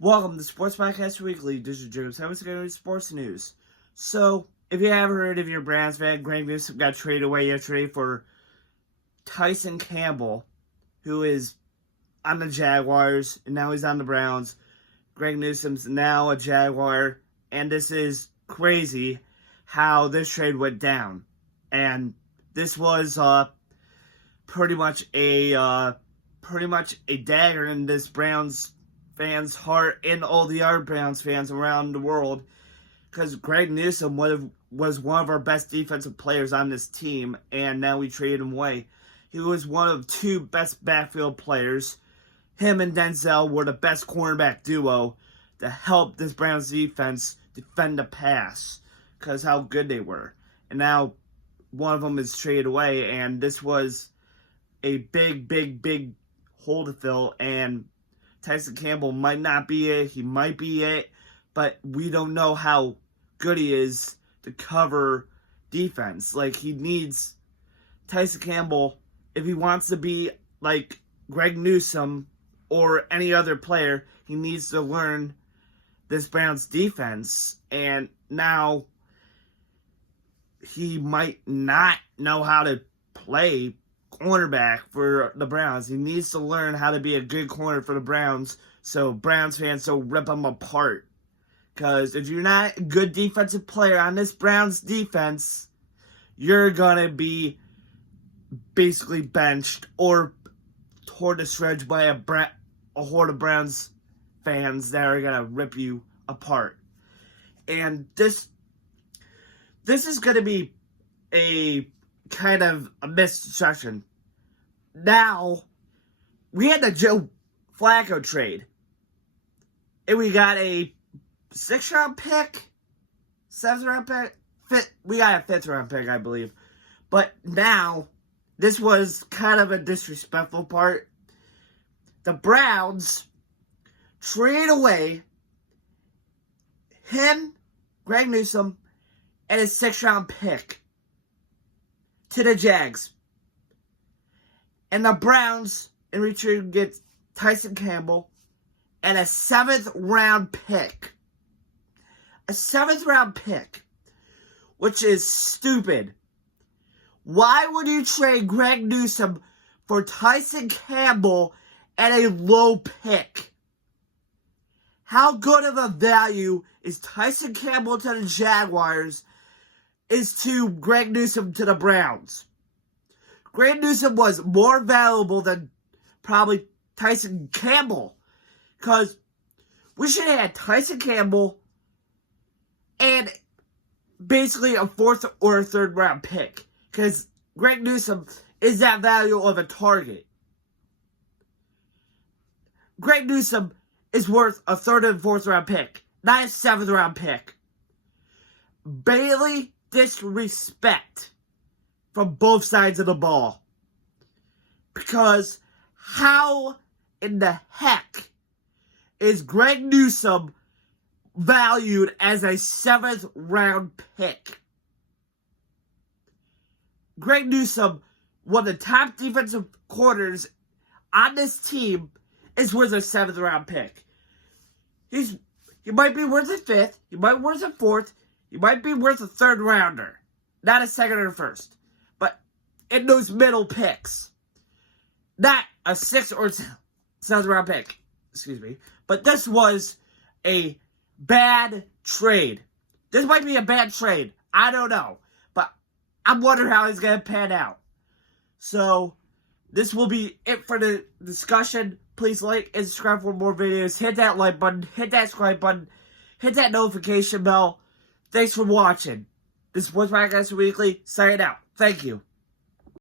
Welcome to Sports Podcast Weekly. This is James. How is going to sports news? So, if you haven't heard of your Browns fan, Greg Newsom got traded away yesterday for Tyson Campbell, who is on the Jaguars, and now he's on the Browns. Greg Newsom's now a Jaguar, and this is crazy how this trade went down. And this was pretty much a dagger in this Browns fans' heart and all the other Browns fans around the world, because Greg Newsom was one of our best defensive players on this team, and now we traded him away. He was one of two best backfield players. Him and Denzel were the best cornerback duo to help this Browns defense defend the pass, because how good they were. And now one of them is traded away, and this was a big hole to fill, and Tyson Campbell might not be it, he might be it, but we don't know how good he is to cover defense. Like, he needs Tyson Campbell, if he wants to be like Greg Newsom or any other player, he needs to learn this Browns defense, and now he might not know how to play cornerback for the Browns. He needs to learn how to be a good corner for the Browns, so Browns fans don't rip him apart. Because if you're not a good defensive player on this Browns defense, you're gonna be basically benched or torn to shreds by a horde of Browns fans that are gonna rip you apart. And this is gonna be a kind of a misconception. Now, we had the Joe Flacco trade, and we got a 6th round pick, 7th round pick, we got a 5th round pick, I believe. But now, this was kind of a disrespectful part. The Browns trade away him, Greg Newsom, and his 6th round pick to the Jags. And the Browns, in return, get Tyson Campbell and a 7th round pick. A 7th round pick, which is stupid. Why would you trade Greg Newsom for Tyson Campbell and a low pick? How good of a value is Tyson Campbell to the Jaguars is to Greg Newsom to the Browns? Greg Newsom was more valuable than probably Tyson Campbell, because we should have had Tyson Campbell and basically a 4th or a 3rd round pick, because Greg Newsom is that value of a target. Greg Newsom is worth a 3rd and 4th round pick, not a 7th round pick. Bailey disrespect from both sides of the ball. Because how in the heck is Greg Newsom valued as a 7th round pick? Greg Newsom, one of the top defensive corners on this team, is worth a 7th round pick. He might be worth a 5th, he might be worth a 4th, he might be worth a 3rd rounder. Not a 2nd or 1st. But in those middle picks. Not a 6th or 7th round pick. Excuse me. But this was a bad trade. This might be a bad trade. I don't know. But I'm wondering how it's going to pan out. So, this will be it for the discussion. Please like and subscribe for more videos. Hit that like button. Hit that subscribe button. Hit that notification bell. Thanks for watching. This was Podcast Weekly. Signing out. Thank you.